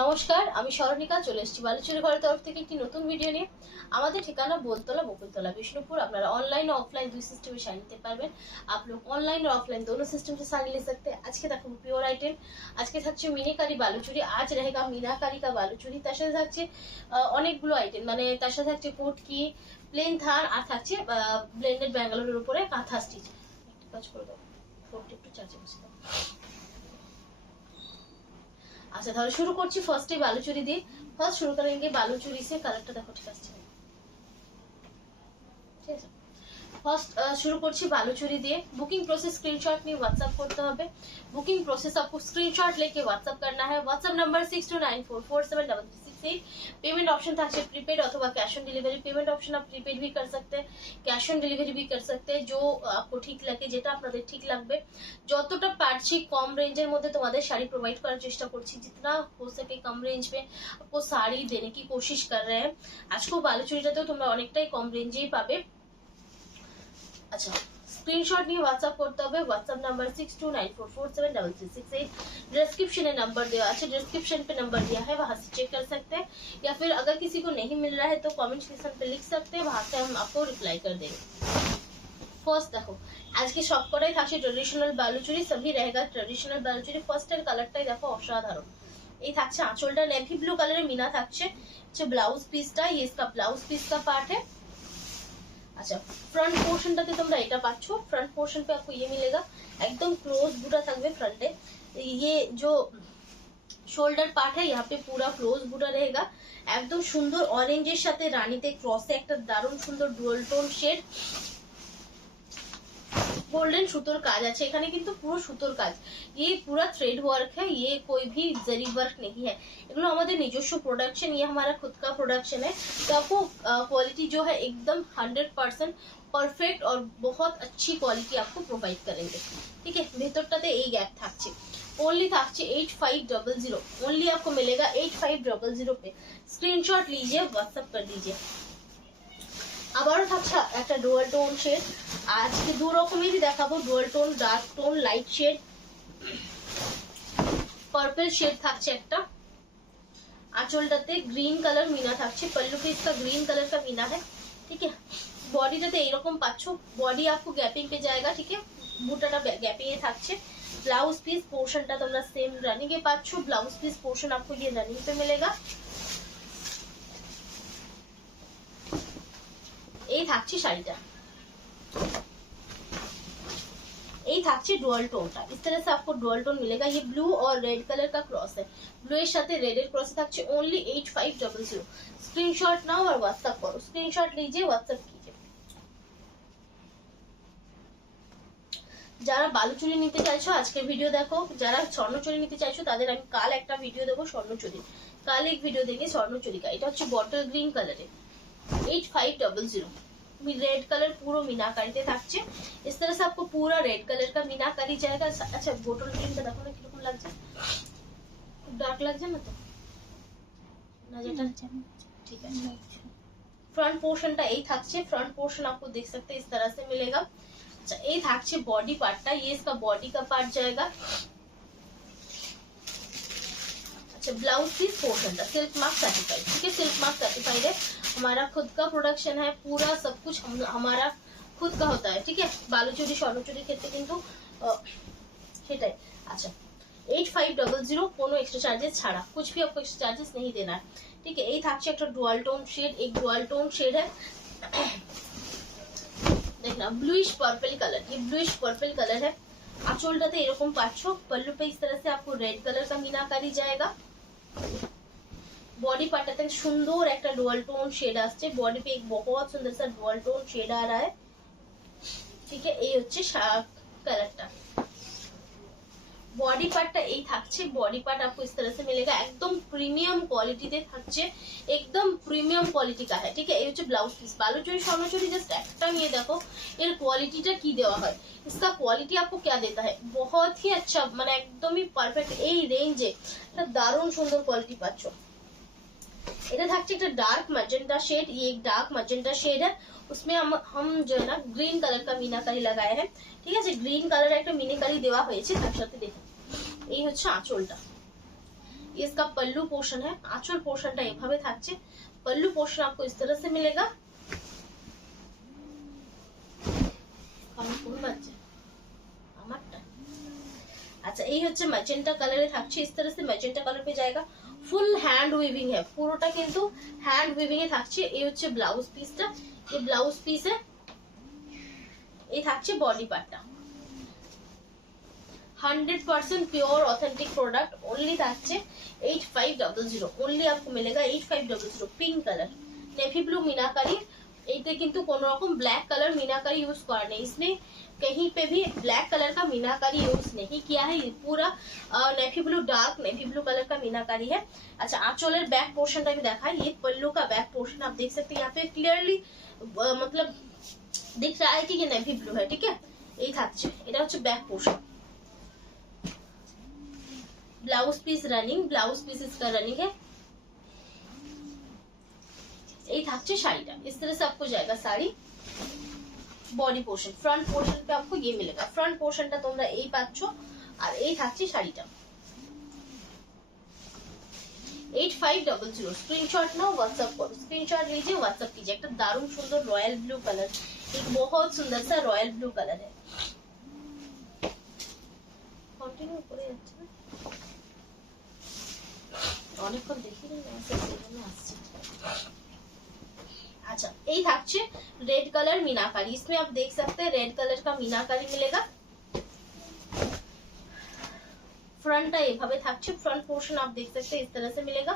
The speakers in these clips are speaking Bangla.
নমস্কার, আমি স্মরণিকা চলে এসেছি বালুচুরি ঘরের তরফ থেকে একটি নতুন ভিডিও নিয়ে। আমাদের ঠিকানা बोलतला बकुलतला विष्णुपुर। আপনারা অনলাইন और ऑफलाइन দুই সিস্টেমে শাড়ি নিতে পারবেন। आप लोग ऑनलाइन और ऑफलाइन दोनों सिस्टम से साड़ी ले सकते हैं। আজকে দেখো পিওর আইটেম, আজকে থাকছে মিনিকারি বালুচুরি, আজ रहेगा मीनाकारी का বালুচুরি। তার সাথে থাকছে অনেকগুলো আইটেম, মানে তার সাথে থাকছে পোটকি, প্লেন থান, আর থাকছে ব্লেন্ডেড ব্যাঙ্গালোরের উপরে কাঁথা স্টিচ। একটা কাজ করে দাও, ফোনটা একটু চার্জে বসে দাও। अच्छा তাহলে শুরু করছি ফার্স্টে বালুচুরি দিয়ে। ফার্স্ট শুরু करेंगे বালুচুরি से। কালারটা দেখো ঠিক আছে, ঠিক আছে। ফার্স্ট শুরু করছি বালুচুরি দিয়ে। বুকিং प्रोसेस स्क्रीनशॉट में व्हाट्सएप করতে হবে। बुकिंग प्रोसेस आपको स्क्रीनशॉट लेके व्हाट्सएप करना है। WhatsApp number 6294473368। पेमेंट ऑप्शन থাকছে प्रीपेड अथवा cash on delivery. Payment option आप प्रीपेड भी कर सकते हैं, कैश ऑन डिलीवरी भी कर सकते हैं, जो आपको ठीक लगे, যেটা আপনাদের ঠিক লাগবে। যতটা পারছি কম রেঞ্জের মধ্যে তোমাদের শাড়ি प्रोवाइड করার চেষ্টা করছি। जितना हो सके कम रेंज में आपको साड़ी देने की कोशिश कर रहे हैं। আজকেও বালুচুরিটাতেও তোমরা অনেকটাই কম রেঞ্জেই পাবে। अच्छा स्क्रीनशॉट नहीं व्हाट्सएप करते হবে। WhatsApp number 6294473368। डिस्क्रिप्शन में नंबर दिया है, डिस्क्रिप्शन पे नंबर दिया है, वहां से चेक कर सकते हैं, या फिर अगर किसी को नहीं मिल रहा है तो कमेंट सेक्शन पे लिख सकते हैं, वहां से हम आपको रिप्लाई कर देंगे। फर्स्ट देखो आज के সবকটাই থাকছে ট্রেডিশনাল বালুচুরি, सभी रहेगा ट्रेडिशनल বালুচুরি। ফার্স্ট এর কালারটাই দেখো অসাধারণ। এই থাকছে আঁচলটা নেভি ব্লু কালারে মিনা থাকছে। ব্লাউজ পিসটা, ये इसका ब्लाउज पीस का पार्ट है। अच्छा फ्रंट पोर्शन টাতে তোমরা এটা পাচ্ছো। फ्रंट पोर्शन पे आपको ये मिलेगा, एकदम क्लोज बुटा থাকবে फ्रंटे। ये जो शोल्डर पार्ट है यहाँ पे पूरा क्लोज बुटा रहेगा। एकदम সুন্দর অরেঞ্জের সাথে রানীতে ক্রসে একটা দারুণ সুন্দর ডুয়াল টোন শেড। गोल्डन সুতোর কাজ আছে এখানে, কিন্তু পুরো সুতোর কাজ। ये पूरा थ्रेड वर्क है, ये कोई भी जरी वर्क नहीं है। এগুলো আমাদের নিজস্ব प्रोडक्शन, ये हमारा खुद का प्रोडक्शन है। तो आपको क्वालिटी जो है एकदम 100% परफेक्ट और बहुत अच्छी क्वालिटी आपको प्रोवाइड करेंगे। ठीक है, ভেতরটাতে এই গ্যাপ থাকছে। ओनली থাকছে 8500, ओनली आपको मिलेगा 8500 पे। स्क्रीनशॉट लीजिए, व्हाट्सएप कर दीजिए। আবারও থাকছে একটা ডুয়াল টোন শেড। আজকে দু রকমেরই দেখাবো, dual tone, dark tone, light shade, purple shade থাকছে একটা। আঁচলটাতে গ্রিন কালার মিনা থাকছে, पल्लू पे इसका ग्रीन कलर का मीना है। ठीक है, বডিটাতে এইরকম পাচ্ছো, বডি आपको गैपिंग पे जाएगा। ठीक है, বুটাটা গ্যাপিং এ থাকছে। ব্লাউজ পিস পোর্শনটা তোমরা সেম রানিং এ পাচ্ছো। ব্লাউজ পিস পোর্শন आपको ये रनिंग पे मिलेगा। এই থাকছে শাড়িটা, এই থাকছে ডুয়াল টোনটা। इस तरह से आपको डुअल टोन मिलेगा। ये ब्लू और रेड कलर का क्रॉस है, ब्लू এর সাথে রেড এর क्रॉस থাকছে। ओनली 8500। स्क्रीनशॉट नाउ और व्हाट्सएप करो। स्क्रीनशॉट लीजिए, व्हाट्सएप कीजिए। যারা বালুচুরি নিতে চাইছো আজকে ভিডিও দেখো। যারা স্বর্ণচুরি নিতে চাইছো তাদের আমি কাল একটা ভিডিও দেবো স্বর্ণচুরি, কাল এক ভিডিও देंगे স্বর্ণচুরি का। এটা হচ্ছে বটল গ্রিন কালারে, 8500। रेड कलर पूरा मीनाकारी থাকছে। इस तरह से आपको पूरा रेड कलर का मीनाकारी जाएगा। अच्छा बोटल ग्रीन का देखो ना কিরকম লাগছে, ডার্ক লাগছে না তো? না যেটা ঠিক আছে। फ्रंट पोर्शनটা এই থাকছে। फ्रंट पोर्शन आपको देख सकते हैं, इस तरह से मिलेगा। अच्छा এই থাকছে बॉडी पार्टটা, ये इसका बॉडी का पार्ट जाएगा। अच्छा ब्लाउज पीस पोर्शनটা सिल्क मार्क सर्टिफाइड। ठीक है, सिल्क मार्क सर्टिफाइड है, हमारा खुद का प्रोडक्शन है, पूरा सब कुछ हमारा खुद का होता है। ठीक है, বালুচুরি স্বর্ণচুরির ক্ষেত্রে কিন্তু সেটাই। अच्छा 8500, কোনো एक्स्ट्रा चार्जेस ছাড়া, कुछ भी आपको एक्स्ट्रा चार्जेस नहीं देना है। ठीक है, এই থাকছে একটা ডুয়াল টোন শেড, एक डुअल टोन शेड है। देखना ब्लूइश पर्पल कलर, ये ब्लूइश पर्पल कलर है। আঁচলটাতে এরকম পাচ্ছো। पल्लू पे इस तरह से आपको रेड कलर का मीनाकारी जाएगा। बॉडी पार्ट तक सुंदर एक डुअल टोन शेड आसছে। बॉडी पे एक बहुत सुंदर सा डुअल टोन शेड आ रहा है। ठीक है, এই হচ্ছে কালারটা। बॉडी पार्टটা এই থাকছে। बॉडी पार्ट आपको इस तरह से मिलेगा, एकदम प्रीमियम क्वालिटी তে থাকছে, एकदम प्रीमियम क्वालिटी का है। ठीक है, এই হচ্ছে blouse piece. Baluchari Swarnachari just একটা নিয়ে দেখো এর কোয়ালিটিটা কি দেওয়া হয়। इसका क्वालिटी आपको क्या देता है, बहुत ही अच्छा, মানে একদমই পারফেক্ট। এই রেঞ্জে একটা দারুণ সুন্দর কোয়ালিটি পাচ্ছো। এটা থাকছে একটা ডার্ক मैजेंटा शेड, ये एक डार्क मैजेंटा शेड है। उसमें हम जो है ना ग्रीन कलर का मीनाकारी लगाया है। ठीक है, ग्रीन कलर একটা মিনাকারি দেওয়া হয়েছে তার সাথে। দেখুন এই হচ্ছে আঁচলটা, ये इसका पल्लू पोर्शन है। आंचल पोर्शनটা এভাবে থাকছে, पल्लू पोर्शन आपको इस तरह से मिलेगा। अच्छा ये হচ্ছে ম্যাজেন্টা কালারে থাকছে, इस तरह से ম্যাজেন্টা কালার पे जाएगा। ফুল হ্যান্ড উইভিং है, পুরোটা কিন্তু হ্যান্ড উইভিং এ থাকছে। এই হচ্ছে ব্লাউজ পিসটা, এই ব্লাউজ পিসে এই থাকছে বডি পার্টটা। 100% प्योर ऑथेंटिक प्रोडक्ट ओनली থাকছে 8500। ओनली आपको मिलेगा 8500। पिंक कलर नेवी ब्लू मीनाकारी, এইতে কিন্তু কোন রকম ব্ল্যাক কালার मीनाकारी यूज करा नहीं, इसमें कहीं पे भी ब्लैक कलर का मीनाकारी यूज नहीं किया है। ये पूरा navy blue, dark navy blue colour का मीनाकारी है। अच्छा आंचलेर बैक पोर्शनটা भी दिखाई, ये पल्लू का बैक पोर्शन आप देख सकते हैं। यहाँ पे क्लियरली मतलब दिख रहा है कि ये नेवी ब्लू है, ठीक है। এই থাকছে, এটা হচ্ছে back portion. Blouse piece running, blouse piece इसका रनिंग है। এই থাকছে শাড়িটা, इस तरह से आपको जाएगा sari. Body portion, front portion पे आपको ये मिलेगा। फ्रंट पोर्शनটা তোমরা এই পাচ্ছ, আর এই থাকছে শাড়িটা। 8500। स्क्रीनशॉट नाउ, व्हाट्सएप करो। स्क्रीनशॉट लीजिए, व्हाट्सएप कीजिए। একটা দারুণ সুন্দর রয়্যাল ব্লू कलर, एक बहुत सुंदर सा रॉयल ब्लू कलर है। कंटिन्यू করে যাচ্ছে না, অনেকক্ষণ দেখি না সেজন্য আসছে। अच्छा এই থাকছে रेड कलर मीनाकारी, इसमें आप देख सकते हैं रेड कलर का मीनाकारी मिलेगा। ফ্রন্টটা এভাবে থাকছে, फ्रंट पोर्शन आप देख सकते हैं इस तरह से मिलेगा।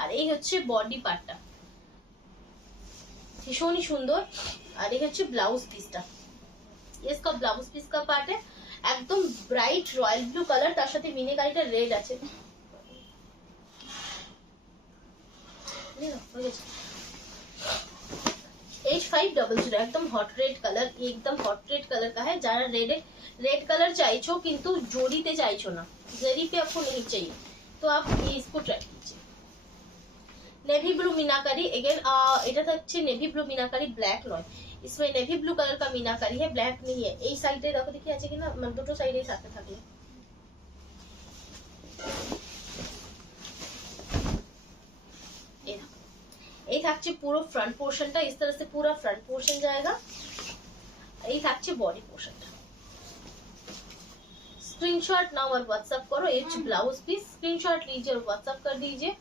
আর এই হচ্ছে বডি পার্টটা, ভীষণই সুন্দর। আর এই হচ্ছে ব্লাউজ পিসটা, इसका ब्लाउज पीस का पार्ट है। एकदम ब्राइट रॉयल ब्लू कलर, তার সাথে मीनाकारीটা রেড আছে। 8500 एकदम हॉट रेड कलर, एकदम हॉट रेड कलर का है। যারা रेड कलर চাইছো কিন্তু জড়িতে চাইছো না, जरी पे आपको नहीं चाहिए, तो आप ये इसको ट्राई कीजिए। नेवी ब्लू मीनाकारी अगेन, এটা হচ্ছে নেভি ব্লু मीनाकारी, ব্ল্যাক নয়। इसमें नेवी ब्लू कलर का मीनाकारी है, ब्लैक नहीं है। এই সাইডে দেখো দেখি আছে কিনা, মানে দুটো সাইডেই সাথে থাকলে। এই থাকছে পুরো ফ্রন্ট পোর্শনটা, इस तरह से पूरा फ्रंट पोर्शन जाएगा। এই থাকছে বডি পোর্শনটা। स्क्रीनशॉट नाउ और व्हाट्सएप करो। ये ब्लाउज पीस, स्क्रीनशॉट लीजिए और व्हाट्सएप कर दीजिए।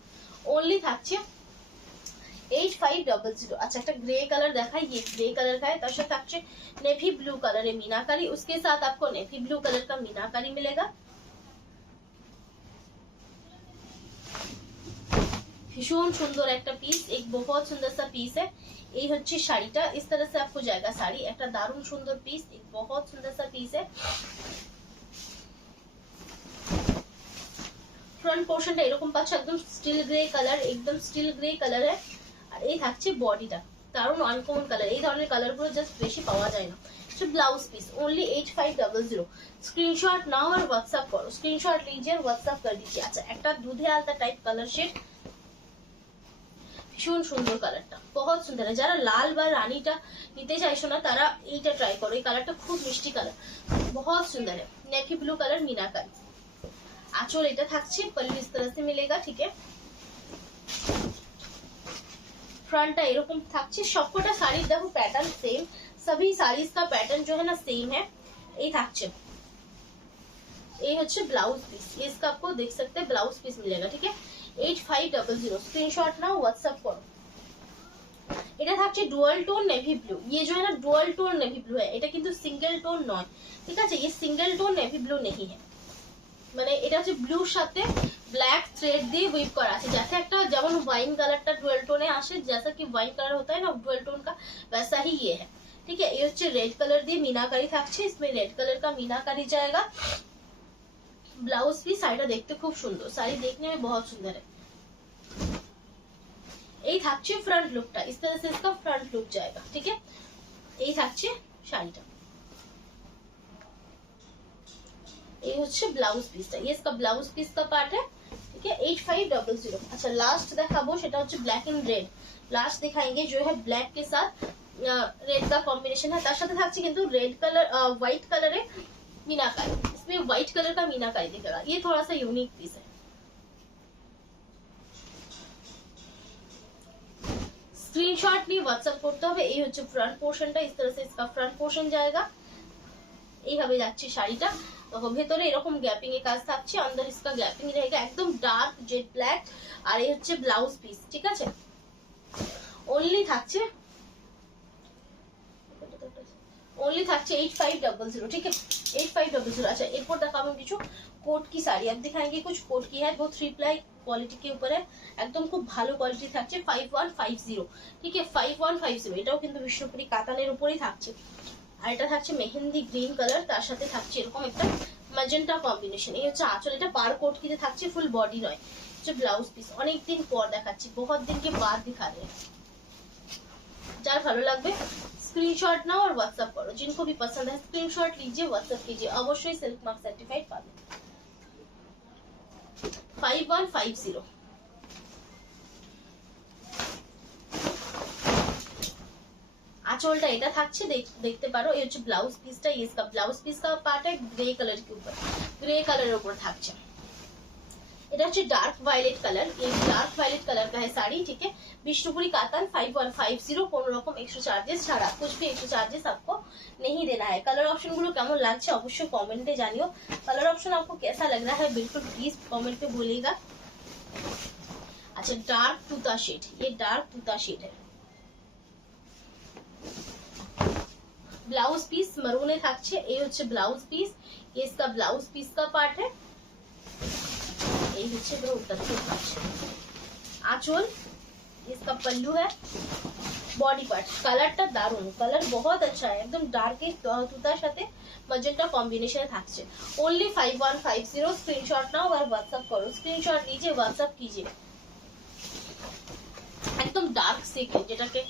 ओनली থাকছে 8500। अच्छा একটা ग्रे कलर देखा, ये ग्रे कलर का है। তার সাথে থাকছে नेवी ब्लू कलर है मीनाकारी, उसके साथ आपको नेवी ब्लू कलर का मीनाकारी मिलेगा। भीषण सुंदर একটা পিস, एक बहुत सुंदर सा पीस है। এই হচ্ছে শাড়িটা, इस तरह से आपको जाएगा साड़ी। একটা দারুণ সুন্দর পিস, एक बहुत सुंदर सा पीस है। फ्रंट पोर्शनটা এরকম পাচ্ছ, একদম স্টিল গ্রে কালার, একদম স্টিল গ্রে কালার है। আর এই থাকছে বডিটা, দারুণ আনকমন কালার। এই ধরনের কালারগুলো জাস্ট বেশি পাওয়া যায় না। तो blouse piece only 8500। Screenshot now और व्हाट्सएप करो। स्क्रीनशॉट लीजिए और व्हाट्सएप कर दीजिए। अच्छा একটা দুধে আলতা টাইপ কালার শেড, ভীষণ সুন্দর কালারটা, बहुत সুন্দর। যারা লাল বা রানীটা নিতে চাইছো না তারা এইটা ট্রাই করো, এই কালারটা খুব মিষ্টি কালার, बहुत সুন্দর है। नेवी ब्लू कलर मीनाकारी। आंचल এটা থাকছে, पल्लू इस तरह से मिलेगा, ठीक है। फ्रंटটা এরকম থাকছে। সবকটা শাড়ির দেখো প্যাটার্ন সেম, सभी साड़ीज का पैटर्न जो है ना सेम है। এই থাকছে, এই হচ্ছে ब्लाउज पीस, इसका आपको देख सकते हैं ब्लाउज पीस मिलेगा, ठीक है। 8500। स्क्रीनशॉट नाउ, व्हाट्सएप करो। এটা থাকছে ডুয়াল টোন নেভি ব্লু। ये जो है ना ডুয়াল টোন নেভি ব্লু है, এটা কিন্তু সিঙ্গেল টোন নয়, ঠিক আছে। ये सिंगल टोन नेवी ब्लू नहीं है, মানে এটা হচ্ছে ব্লুর সাথে ব্ল্যাক থ্রেড দিয়ে হুইপ করা আছে, যাতে একটা যেমন ওয়াইন কালারটা ডুয়াল টোনে আসে, जैसा कि वाइन कलर होता है ना डुअल टोन का, वैसा ही ये है, ठीक है। ये হচ্ছে रेड कलर দিয়ে मीनाकारी থাকছে, इसमें रेड कलर का मीनाकारी जाएगा। ब्लाउज भी শাড়িটা দেখতে খুব সুন্দর, শাড়ি देखने में बहुत सुंदर है। এই থাকছে फ्रंट लुकটা, इस तरह से इसका फ्रंट लुक जाएगा, ठीक है। এই থাকছে শাড়িটা, ये হচ্ছে ব্লাউজ পিসটা, ये इसका ब्लाउज पीस का पार्ट है, ठीक है। 8500। अच्छा लास्ट দেখাবো, সেটা হচ্ছে ব্ল্যাক এন্ড রেড। लास्ट दिखाएंगे जो है ब्लैक के साथ रेड का कॉम्बिनेशन है, তার সাথে থাকছে কিন্তু रेड कलर व्हाइट कलर है मीनाकारी, इसमें व्हाइट कलर का मीनाकारी दिखेगा। ये थोड़ा सा यूनिक पीस है, স্ক্রিনশট নিয়ে হোয়াটসঅ্যাপ করতে হবে। এই হচ্ছে ফ্রন্ট পোর্শনটা, इस तरह से इसका फ्रंट पोर्शन जाएगा। এইভাবে যাচ্ছে শাড়িটা। দেখো ভেতরে এরকম গ্যাপিং এর কাজ থাকছে, আন্দার इसका গ্যাপিং रहेगा একদম ডার্ক জেড ব্ল্যাক। আর এই হচ্ছে ব্লাউজ পিস, ঠিক আছে। অনলি থাকছে 8500, ठीक है 8500। अच्छा एरপর দেখাবো কিছু कोट की साड़ी, अब दिखाएंगे कुछ कोट की है, वो 3 प्लाई क्वालिटी के ऊपर है, একদম খুব ভালো কোয়ালিটি থাকছে 5150, ঠিক है 5150। এটাও কিন্তু বিষ্ণুপুরি কাতানের উপরেই থাকছে। আর এটা থাকছে মেহেন্দি গ্রিন কালার, তার সাথে থাকছে এরকম একটা ম্যাজেন্টা কম্বিনেশন। এই হচ্ছে আঁচল, এটা পার কোট কিতে থাকছে, ফুল বডি নয়। হচ্ছে ব্লাউজ পিস, অনেক দিন পর দেখাচ্ছি, बहुत दिन के बाद दिखा रहे हैं। যার ভালো লাগবে स्क्रीनशॉट नाओ और व्हाट्सएप करो, जिनको भी पसंद है स्क्रीनशॉट लीजिए, व्हाट्सएप कीजिए, अवश्य सिल्क मार्क सर्टिफाइड पाবে। 5150। आंचलটা এটা থাকছে, দেখতে পারো। এই হচ্ছে ব্লাউজ পিসটা, ये इसका ब्लाउज पीस का पार्ट है, ग्रे कलर के ऊपर, ग्रे कलर ऊपर থাকছে। এটা হচ্ছে ডার্ক ভায়োলেট কালার, এই ডার্ক ভায়োলেট কালার का है साड़ी, ठीक है। विष्णुपुरी कातन 5150, কোনো রকম এক্সট্রা চার্জেস ছাড়া, कुछ भी एक्स्ट्रा चार्जेस आपको नहीं देना है। कलर ऑप्शन गुलो কেমন লাগছে অবশ্যই কমেন্টে জানিও। कलर ऑप्शन आपको कैसा लग रहा है बिल्कुल प्लीज कमेंट पे बोलिएगा। अच्छा डार्क तूता शेड, ये डार्क तूता शेड है। ब्लाउज पीस मरूने থাকছে, এই হচ্ছে ব্লাউজ পিস, ये इसका ब्लाउज पीस का पार्ट है। এই হচ্ছে পুরো উত্তরটা থাকছে আঁচল, इसका पल्लू है, बॉडी पार्ट। কালারটা দারুন, কালার बहुत अच्छा है, एकदम डार्क তুতার সাথে ম্যাজেন্টা কম্বিনেশনে থাকছে। ओनली 5150। स्क्रीनशॉट नाओ और व्हाट्सएप करो, स्क्रीनशॉट लीजिए व्हाट्सएप कीजिए। একদম ডার্ক সিক, যেটাকে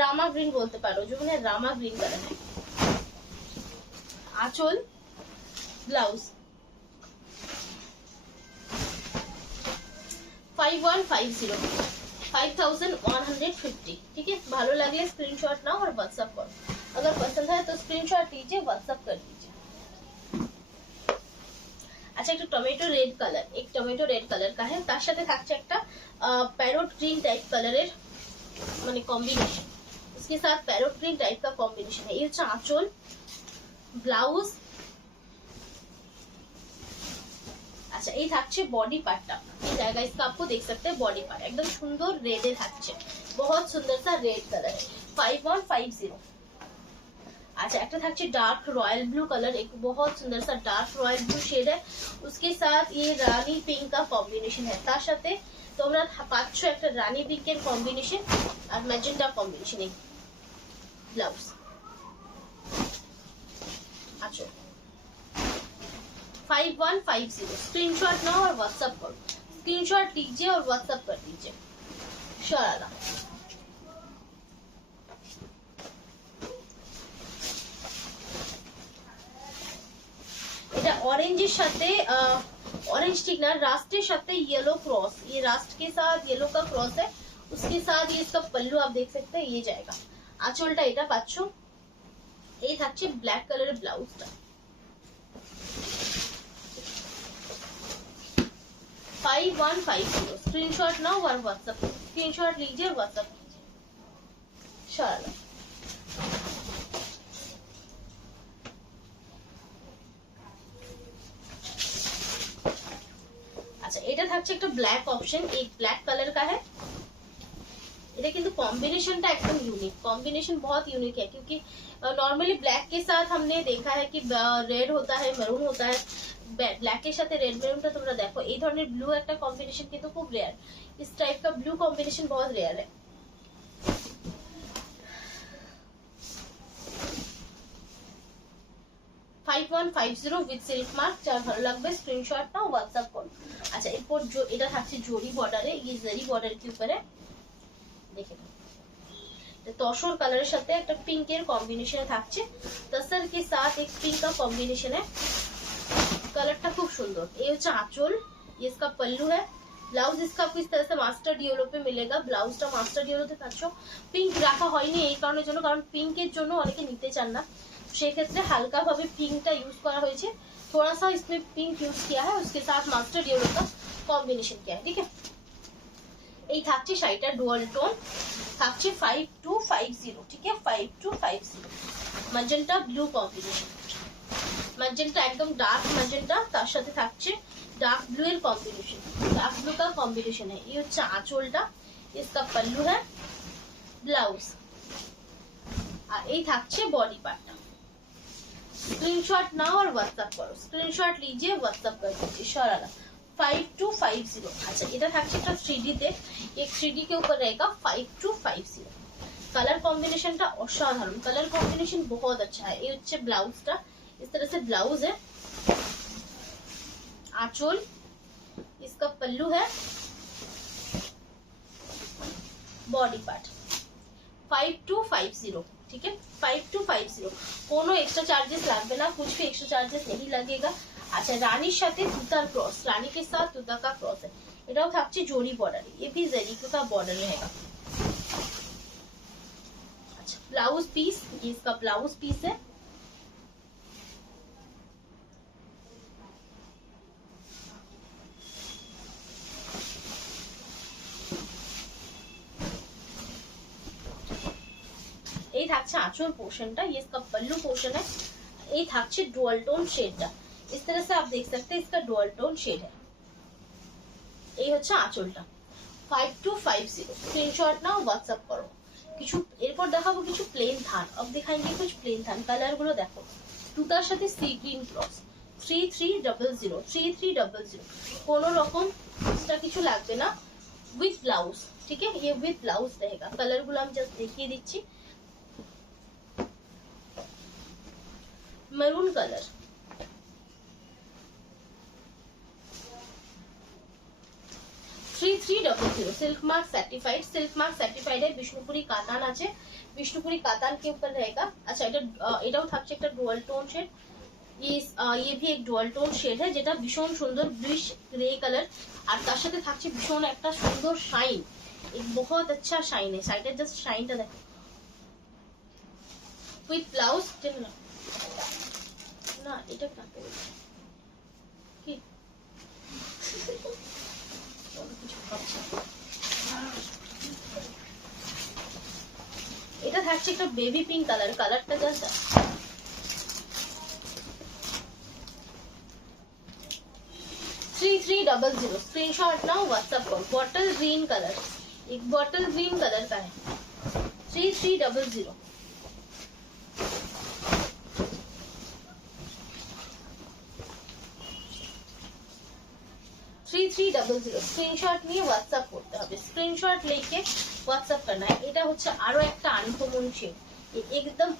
রামা গ্রিন বলতে পারো, जो মানে রামা গ্রিন কালার है। আঁচল, ব্লাউজ 5150, 5150, ठीक है। ভালো লাগলে स्क्रीनशॉट नाओ और व्हाट्सएप करो, अगर पसंद है तो स्क्रीनशॉट लीजिए, व्हाट्सएप कर दीजिए। अच्छा एक टमेटो रेड कलर, एक टमेटो रेड कलर का है, তার সাথে থাকছে একটা প্যারট গ্রিন টাইপ কালারের মানে কম্বিনেশন, इसके साथ पैरोट ग्रीन टाइप का कॉम्बिनेशन है। ये হচ্ছে আঁচল, ব্লাউজ। अच्छा এই থাকছে বডি পার্টটা, এই জায়গা इसका आपको देख सकते हैं बॉडी पार्ट एकदम সুন্দর রেডে থাকছে, बहुत सुंदर सा रेड कलर है 5150। अच्छा একটা থাকছে डार्क रॉयल ब्लू कलर, एक बहुत सुंदर सा डार्क रॉयल ब्लू शेड है, उसके साथ ये रानी पिंक का कॉम्बिनेशन है। তার সাথে তোমরা পাচ্ছ একটা রানী পিঙ্কের কম্বিনেশন আর ম্যাজেন্টা কম্বিনেশন। এই ব্লাউজ, আচ্ছা 5150। स्क्रीनशॉट नाओ और व्हाट्सएप करो, स्क्रीनशॉट लीजिए और व्हाट्सएप कर दीजिए। शरारा এটা ऑरेंजের সাথে ऑरेंज ठीक ना, रास्टे साथ येलो क्रॉस, ये रास्ट के साथ येलो का क्रॉस है, उसके साथ ये इसका पल्लू आप देख सकते हैं, ये जाएगा। আঁচলটা এটা পাচ্ছো, এই থাকছে ব্ল্যাক কালারের ব্লাউজটা। 5150। स्क्रीनशॉट नाउ और व्हाट्सएप, स्क्रीनशॉट लीजिए व्हाट्सएप कीजिए। शाला अच्छा এটা থাকছে একটা ব্ল্যাক অপশন, एक ब्लैक कलर का है। এটা কিন্তু কম্বিনেশনটা একদম यूनिक, कॉम्बिनेशन बहुत यूनिक है, क्योंकि नॉर्मली ब्लैक के साथ हमने देखा है कि रेड होता है, मैरून होता है, ब्लैक के साथ रेड मैरूनটা তোমরা দেখো, এই ধরনের ব্লু একটা কম্বিনেশন কিন্তু খুব রেয়ার, इस टाइप का ब्लू कॉम्बिनेशन बहुत रेयर है। विद सिल्क मार्क, যার ভালো লাগবে स्क्रीनशॉट नाओ व्हाट्सएप করো। अच्छा এরপর এটা থাকছে জরি বর্ডারে, ये जरी बॉर्डर के ऊपर है, দেখে নাও। तसर कलर साथे एक पिंकर कॉम्बिनेशन থাকছে, तसर के साथ एक पिंक का कॉम्बिनेशन है, कलरটা খুব সুন্দর। এই হচ্ছে আঁচল, ये इसका पल्लू है, ब्लाउज इसका आपको इस तरह से मास्टर येलो पे मिलेगा, ब्लाउजটা मास्टर येलोতে পাচ্ছ। পিঙ্ক রাখা হয়নি এই কারণের জন্য, কারণ পিঙ্কের জন্য অনেকে নিতে চান না, সেই ক্ষেত্রে হালকা ভাবে পিঙ্কটা ইউজ করা হয়েছে, थोड़ा सा इसमें पिंक यूज किया है, उसके साथ मास्टर येलो का कॉम्बिनेशन किया है, ठीक है। এই থাকছে শাড়িটা ডুয়াল টোন, থাকছে 5250, ঠিক আছে 5250 ম্যাজেন্টা ব্লু কম্বিনেশন, ম্যাজেন্টা একদম ডার্ক ম্যাজেন্টা, তার সাথে থাকছে डार्क ब्लू এর কম্বিনেশন, डार्क ब्लू का कॉम्बिनेशन है। ये হচ্ছে আঁচলটা, इसका पल्लू है, ब्लाउज, আর এই থাকছে বডি পার্টটা। स्क्रीनशॉट नाओ और व्हाट्सएप करो, स्क्रीनशॉट लीजिए व्हाट्सएप कर दीजिए शरारा 5250। अच्छा এটা থাকছে একটা 3D তে, एक 3D के ऊपर रहेगा 5250। कलर कॉम्बिनेशन টা অসাধারণ, कलर कॉम्बिनेशन बहुत अच्छा है। ये হচ্ছে ব্লাউজটা, इस तरह से ब्लाउज है, आंचल, इसका पल्लू है, बॉडी पार्ट 5250, ठीक है 5250। কোনো এক্সট্রা চার্जेस লাগবে না, कुछ भी एक्स्ट्रा चार्जेस नहीं लगेगा। अच्छा রানীর সাথে তুতার ক্রস, रानी के साथ तुता का क्रॉस है, এটাও থাকছে জরি বর্ডারে, ये भी जरी का बॉर्डर रहेगा। अच्छा ब्लाउज पीस, ये इसका ब्लाउज पीस है, এই থাকছে আঁচল পোর্শনটা, ये इसका पल्लू पोर्शन है, এই থাকছে ডুয়াল টোন শেডটা, इस तरह से आप देख सकते हैं इसका डुअल टोन शेड है। এই হচ্ছে আঁচলটা 5250, स्क्रीनशॉट नाओ व्हाट्सएप करो। কিছু এরপর দেখাবো কিছু প্লেন থান, अब दिखाएंगे कुछ प्लेन থান, কালার গুলো দেখো, তুতার সাথে সি গ্রিন ক্রস 3300 3300, কোনো রকম এক্সট্রা কিছু লাগবে না, উইথ ব্লাউজ, ঠিক है ये विद ब्लाउज रहेगा। कलर গুলো আমি জাস্ট দেখিয়ে দিচ্ছি, maroon colour, silk mark certified, silk mark certified है, विष्णुपुरी कातान আছে, विष्णुपुरी कातान के ऊपर रहेगा। अच्छा এটাও থাকছে একটা ডুয়াল টোন শেড, ये भी एक ডুয়াল টোন শেড है, যেটা ভীষণ সুন্দর ব্লুইশ গ্রে কালার, আর তার সাথে থাকছে ভীষণ একটা সুন্দর শাইন, एक बहुत अच्छा शाइन है, साइड जस्ट शाइनটা দেখো, উইথ ব্লাউজ না এটা কাটতে কি এটা থাকছে একটা বেবি পিঙ্ক কালার, কালারটা জাস্ট 3300, स्क्रीनशॉट नाउ व्हाट्सएप करो। बॉटल ग्रीन कलर, एक बॉटल ग्रीन कलर का है 3300, স্ক্রিনশট নিয়ে হোয়াটসঅ্যাপ করতে হবে, স্ক্রিনশট লিখে হোয়াটসঅ্যাপ करना है। এটা হচ্ছে আরো একটা আনকমন শেড, একদম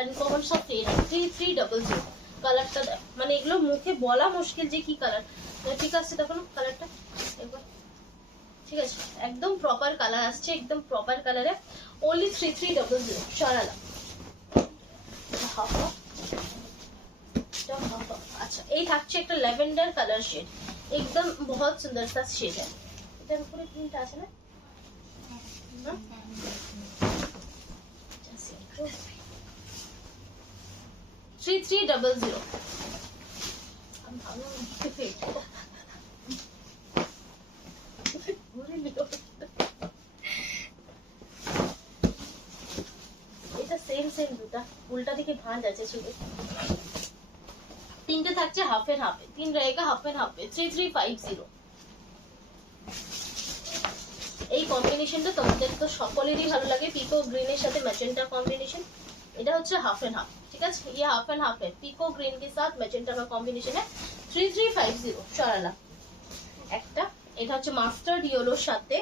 আনকমন সব শেড 3300। কালারটা মানে এগুলো মুখে বলা মুশকিল যে কি কালার, ঠিক আছে দেখো না কালারটা একবার, ঠিক আছে একদম প্রপার কালার আসছে, একদম প্রপার কালারে ओनली 3300 শরালা। अच्छा এই থাকছে একটা ল্যাভেন্ডার কালার শেড, एकदम बहुत सुंदर सा शेड है। এটার উপরে প্রিন্ট আছে না, 3300। আমি ভাবলাম এটা সেম সেম দুটা উল্টা দিকে ভাঁজ আছে শুধু। তিনটে থাকছে হাফ এন্ড হাফে, তিন रहेगा হাফ এন্ড হাফে 3350। এই কম্বিনেশনটা তোমাদের তো সকলেরই ভালো লাগে, পিকো গ্রিনের সাথে ম্যাজেন্টা কম্বিনেশন, এটা হচ্ছে হাফ এন্ড হাফ, ঠিক আছে ये हाफ एंड हाफ है, पिको ग्रीन के साथ मैजेंटा का कॉम्बिनेशन है 3350 शरारा। একটা এটা হচ্ছে মাস্টার্ড ইয়েলোর সাথে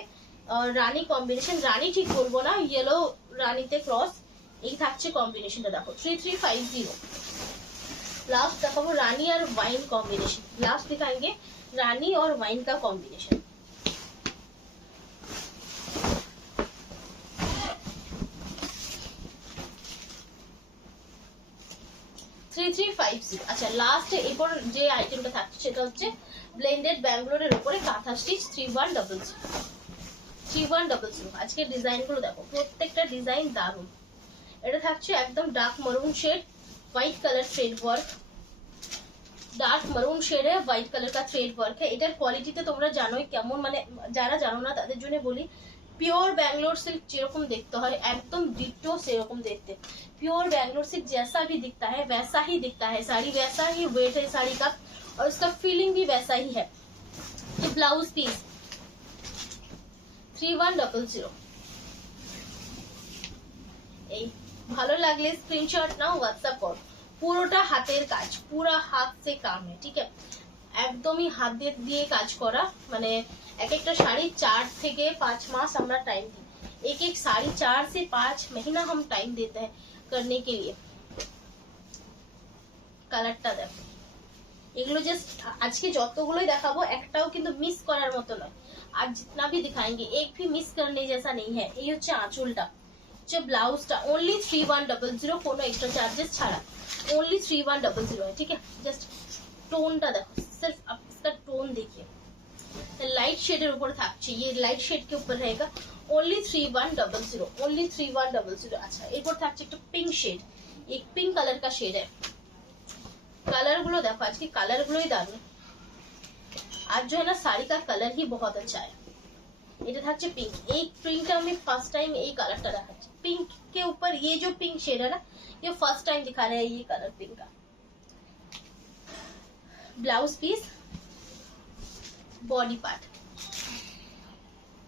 রানী কম্বিনেশন, রানী ঠিক বলবো না, ইয়েলো রানীতে ক্রস, এই থাকছে কম্বিনেশনটা দেখো 3350। लास्ट दिखाओ रानी और वाइन कॉम्बिनेशन, लास्ट दिखाएंगे रानी और वाइन का कॉम्बिनेशन 3350। আচ্ছা লাস্টে এরপর যে আইটেমটা থাকছে সেটা হচ্ছে ব্লেন্ডেড ব্যাঙ্গালোরের উপরে কাঁথা স্টিচ 3100। আজকে ডিজাইনগুলো দেখো, প্রত্যেকটা ডিজাইন দারুণ। এটা থাকছে একদম dark maroon shade, white colour thread work, dark maroon shade है, व्हाइट कलर का थ्रेड वर्क है। এটার কোয়ালিটিতে তোমরা জানোই কেমন, মানে যারা জানো না তাদের জন্য বলি, পিওর बैंगलोर सिल्क যেরকম देखते হয় एकदम डिट्टो সেরকম देखते। प्योर बैंगलोर सिल्क जैसा भी दिखता है वैसा ही दिखता है साड़ी, वैसा ही वेट है साड़ी का और उसका फीलिंग भी वैसा ही है। ये ब्लाउज पीस 3100। এই ভালো লাগলে স্ক্রিনশট নাও, হোয়াটসঅ্যাপ করো। পুরোটা হাতের কাজ, পুরা হাত से काम है, ठीक है। একদমই হাত দিয়ে কাজ করা, মানে এক একটা শাড়ি 4 থেকে 5 মাস আমরা টাইম দিই। एक एक साड़ी 4 से 5 महीना हम टाइम देते हैं करने के लिए। কালারটা দেখো, এগুলো জাস্ট আজকে যতগুলোই দেখাবো একটাও কিন্তু মিস করার মতো নয়। আর जितना भी दिखाएंगे एक भी मिस करने जैसा नहीं है। এই হচ্ছে আঁচলটা, হচ্ছে ব্লাউজটা ओनली 3100, কোনো এক্সট্রা চার্जेस ছাড়া ओनली 3100 है, ठीक है। जस्ट টোনটা দেখো, सिर्फ आप इसका टोन देखिए, लाइट शेड ऊपर থাকছে, ये लाइट शेड के ऊपर रहेगा ओनली 3100, ओनली 3100। अच्छा এরপর থাকছে একটা पिंक शेड, एक पिंक कलर का शेड है। कलर गुलो देखो, आज की कलर गुलो ही दारुण। आज जो है ना साड़ी का कलर ही बहुत अच्छा है। এটা থাকছে পিঙ্ক, এই পিঙ্কটা আমি ফার্স্ট টাইম এই কালারটা দেখাচ্ছি। पिंक के ऊपर ये जो पिंक शेड है ना, ये फर्स्ट टाइम दिखा रहे हैं ये कलर पिंक का। Blouse piece, body part.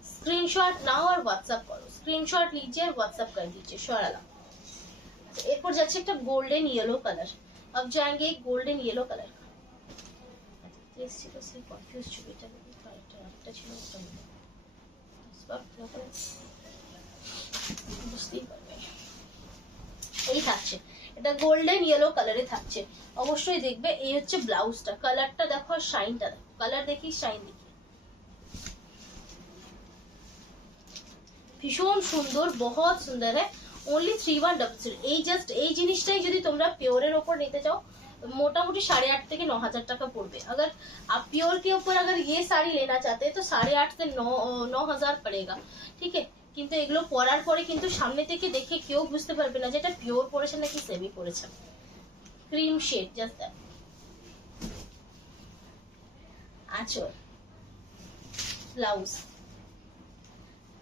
Screenshot now और व्हाट्सएप करो, स्क्रीनशॉट लीजिए और व्हाट्सएप कर दीजिए সরালা। এরপর যাচ্ছে একটা গোল্ডেন ইয়েলো কালার। अब जाएंगे गोल्डन येलो कलर का। কনফিউজ ছবিটা একটা ছিল বুঝতেই পারবে। এই থাকছে, এটা গোল্ডেন ইয়েলো কালারে থাকছে, অবশ্যই দেখবে। এই হচ্ছে ব্লাউজটা, কালারটা দেখো আর শাইনটা দেখো, কালার দেখি শাইন দেখি, ভীষণ সুন্দর, বহুত সুন্দর है। ओनली 3100। এই জাস্ট এই জিনিসটাই যদি তোমরা পিওরের উপর নিতে চাও मोटामोटी 8,500 থেকে 9,000 টাকা পড়বে। अगर आप प्योर के ऊपर अगर ये साड़ी लेना चाहते हैं तो 8,500 से 9,000 पड़ेगा, ठीक है। কিন্তু এগুলো পরার পরে কিন্তু সামনে থেকে দেখে কেউ বুঝতে পারবে না যে এটা পিওর পরেছে নাকি সেমি পরেছে। Cream shade just that. আঁচল, ব্লাউজ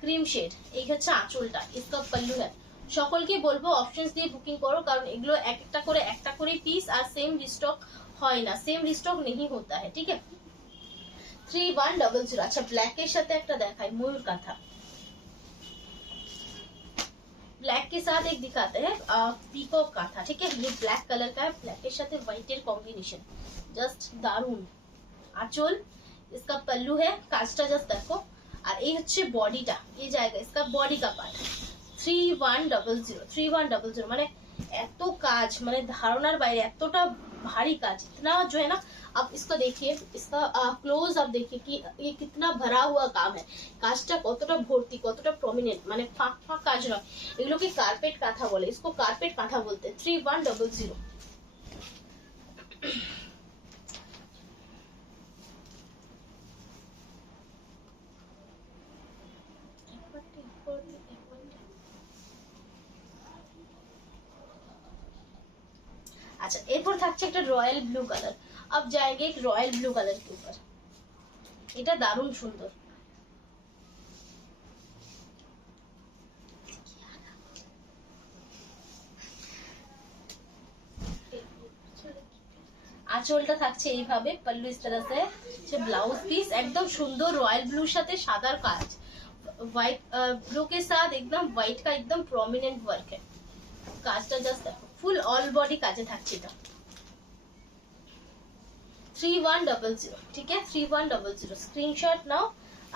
ক্রিম শেড, এই হচ্ছে আঁচলটা, इसका पल्लू है। সকলকে বলবো অপশনস দিয়ে বুকিং করো, কারণ এগুলো একটা করে পিস আর সেম রিস্টক হয় না, সেম रिस्टॉक नहीं होता है, ठीक है। 3100। अच्छा ব্ল্যাক এর সাথে একটা দেখাই, ময়ূর কাঁথা। ब्लैक के साथ एक दिखाते हैं पीकॉक कांथा, ठीक है। ये ब्लैक कलर का है, ब्लैक के साथ व्हाइट एयर कॉम्बिनेशन, जस्ट दारुण। आंचल, इसका पल्लू है, काजटा जस्ट देखो। और ये হচ্ছে বডিটা, ये जाएगा इसका बॉडी का पार्ट। 3100 মানে এত কাজ, মানে ধারণার বাইরে, এতটা भारी काज, इतना जो है ना। अब इसको देखिए, इसका क्लोज आप देखिए कि ये कितना भरा हुआ काम है। কাজটা কতটা ভর্তি, কতটা প্রমিনেন্ট, মানে ফাঁক ফাঁক কাজ নয়। এগুলোকে কার্পেট কাঁথা বলে, इसको কার্পেট কাঁথা বলতে। 3100। अच्छा এরপর থাকছে একটা রয়্যাল ব্লু কালার। अब जाएंगे एक रॉयल ब्लू कलर के ऊपर, এটা দারুণ সুন্দর। আঁচলটা থাকছে এইভাবে, पल्लू इस तरह से, যে ব্লাউজ পিস একদম সুন্দর রয়্যাল ব্লুর সাথে সাদার কাজ, व्हाइट ब्लू के साथ एकदम व्हाइट का एकदम प्रोमिनेंट वर्क है। কাজটা জাস্ট দেখো, ফুল অল বডি কাজে থাকছে এটা। 3100, ठीक है। 3100 স্ক্রিনশট নাও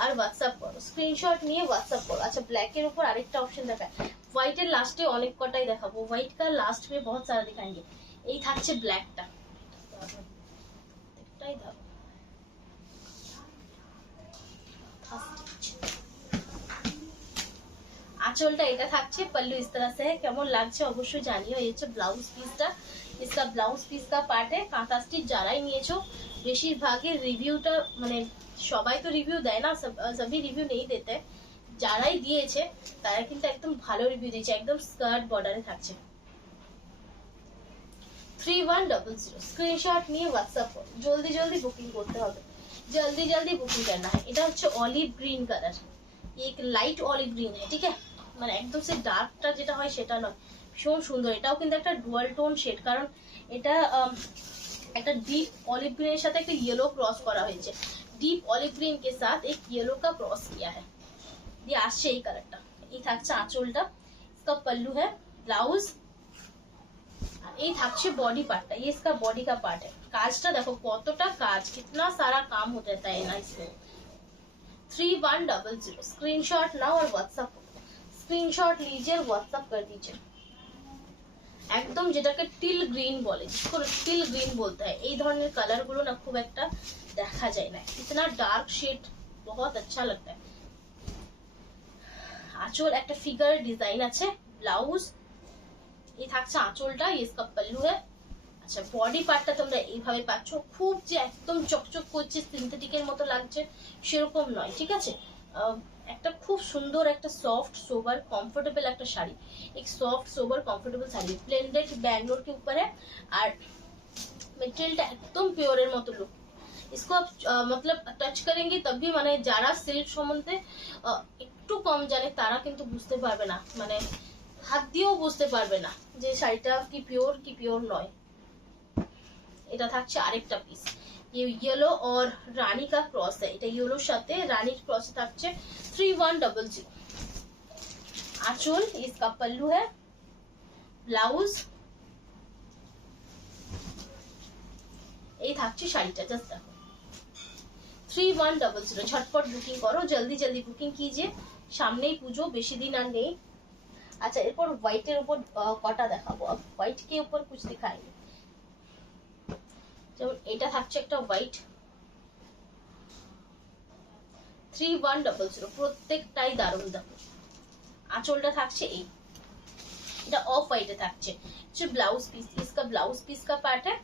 আর হোয়াটসঅ্যাপ করো, স্ক্রিনশট নিয়ে হোয়াটসঅ্যাপ করো। अच्छा ब्लैक এর উপর আরেকটা অপশন দেখায়, হোয়াইট এর লাস্টে অনেক কটাই দেখাবো, হোয়াইট का लास्ट में बहुत सारा दिखाएंगे। এই থাকছে ব্ল্যাকটা, একটাই দাও। আঁচলটা এটা থাকছে, पल्लू इस तरह से है। কেমন লাগছে অবশ্যই জানিও। এই হচ্ছে ব্লাউজ পিসটা, इसका ব্লাউজ পিস का पार्ट है। কাঁথা স্টিচ যারাই নিয়েছো বেশিরভাগের রিভিউটা, মানে সবাই তো রিভিউ দেয় না, সবই রিভিউ নেই দিতে, যারাই দিয়েছে তারা কিন্তু একদম ভালো রিভিউ দিয়েছে, একদম স্কার্ট বর্ডারে থাকছে। 3100 স্ক্রিনশট নিয়ে হোয়াটসঅ্যাপ করো, জলদি জলদি বুকিং করতে হবে, জলদি জলদি বুকিং करना है। এটা হচ্ছে অলিভ গ্রিন কালার, ये एक लाइट অলিভ গ্রিন है, ठीक है, মানে একদম সে ডার্কটা যেটা হয় সেটা নয়, ভীষণ সুন্দর। এটাও কিন্তু একটা ডুয়াল টোন শেড, কারণ এটা একটা ডিপ অলিভ গ্রিনের সাথে একটা ইয়েলো ক্রস করা হয়েছে। ডিপ অলিভ গ্রিন के साथ एक येलो का क्रॉस किया है, দিয়ে আসছে এই কালারটা। এই থাকছে আঁচলটা, इसका पल्लू है, ব্লাউজ, আর এই থাকছে বডি পার্টটা। ये इसका बॉडी का पार्ट है। কাজটা দেখো কতটা কাজ, कितना सारा काम हो जाता है ना इसमें। 3100 स्क्रीनशॉट नाउ और व्हाट्सएप, स्क्रीनशॉट लीजिए और व्हाट्सएप कर दीजिए। একদম যেটাকে টিল গ্রিন বলে, जिसको টিল গ্রিন बोलता है, এই ধরনের কালার গুলো না খুব একটা দেখা যায় না। इतना डार्क शेड बहुत अच्छा लगता है। আঁচল একটা ফিগার ডিজাইন আছে, ব্লাউজ, এই থাকছে আঁচলটা, इसका पल्लू है। আচ্ছা বডি পার্টটা তোমরা এইভাবে পাচ্ছ, খুব যে একদম চকচক করছে সিনথেটিকের মতো লাগছে সেরকম নয়, ঠিক আছে। একটা খুব সুন্দর একটা সফট सोबर कंफर्टेबल একটা শাড়ি, एक soft sober comfortable sari, blended Bangalore के ऊपर है, আর মেটেরিয়ালটা একদম পিওরের মতো লুক। इसको आप मतलब टच करेंगे तभी মানে যারা সিল্ক সম্বন্ধে একটু কম জানে তারা কিন্তু বুঝতে পারবে না, মানে হাত দিয়েও বুঝতে পারবে না যে শাড়িটা কি পিওর নয়। এটা থাকছে আরেকটা পিস, ये येलो और रानी का क्रॉस है, এটা येलोর সাথে রানীর ক্রস থাকছে 3100। आंचल, इसका पल्लू है, ब्लाउज, এই থাকছে শাড়িটা। জাস্ট দেখো 3100, झटपट बुकिंग करो, जल्दी जल्दी बुकिंग कीजिए, সামনেই পুজো, বেশি দিন আর নেই। আচ্ছা এরপর হোয়াইটের উপর কটা দেখাবো, अब হোয়াইট के ऊपर कुछ दिखाएंगे। যেমন এটা থাকছে একটা হোয়াইট 3100, প্রত্যেকটাই দারুণ। দেখো আঁচলটা থাকছে এই, এটা অফ হোয়াইটে থাকছে, যে ব্লাউজ পিস, इसका ब्लाउज पीस का पार्ट है,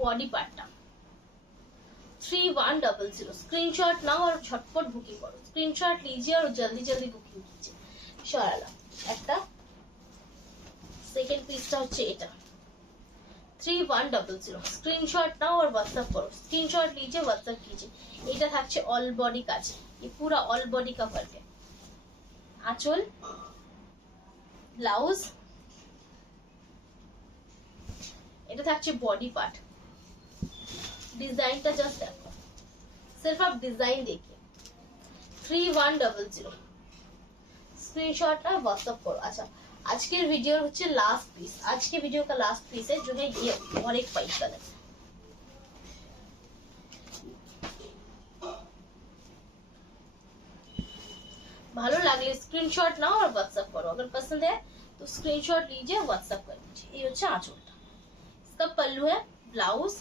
बॉडी पार्टটা 3100। स्क्रीनशॉट नाउ और झटपट बुकिंग करो, स्क्रीनशॉट लीजिए और जल्दी जल्दी बुकिंग कीजिए। শরালা একটা, সেকেন্ড পিসটা হচ্ছে এটা 3100। स्क्रीनशॉट नाउ और व्हाट्सएप करो, स्क्रीनशॉट लीजिए व्हाट्सएप कीजिए। এটা থাকছে অল বডি কাজ, ये पूरा ऑल बॉडी का वर्क है। आंचल, ब्लाउज, এটা থাকছে বডি পার্ট। ডিজাইনটা জাস্ট দেখো, सिर्फ आप डिजाइन देखिए। 3100 स्क्रीनशॉट और व्हाट्सएप करो। अच्छा আজকের ভিডিওর হচ্ছে লাস্ট পিস, আজকে ভিডিও का लास्ट पीस है जो है ये और एक वाइट कलर। ভালো লাগলে স্ক্রিনশট নাও और व्हाट्सएप करो, अगर पसंद है तो स्क्रीनशॉट लीजिए व्हाट्सएप कर दीजिए। ये হচ্ছে আঁচলটা, इसका पल्लू है, ब्लाउज,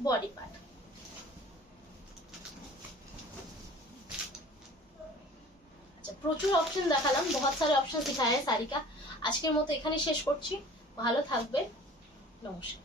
बॉडी पार्ट। প্রচুর অপশন দেখালাম, बहुत सारे ऑप्शन दिखाए हैं साड़ी का। আজকের মতো এখানে শেষ করছি, ভালো থাকবে, নমস্কার।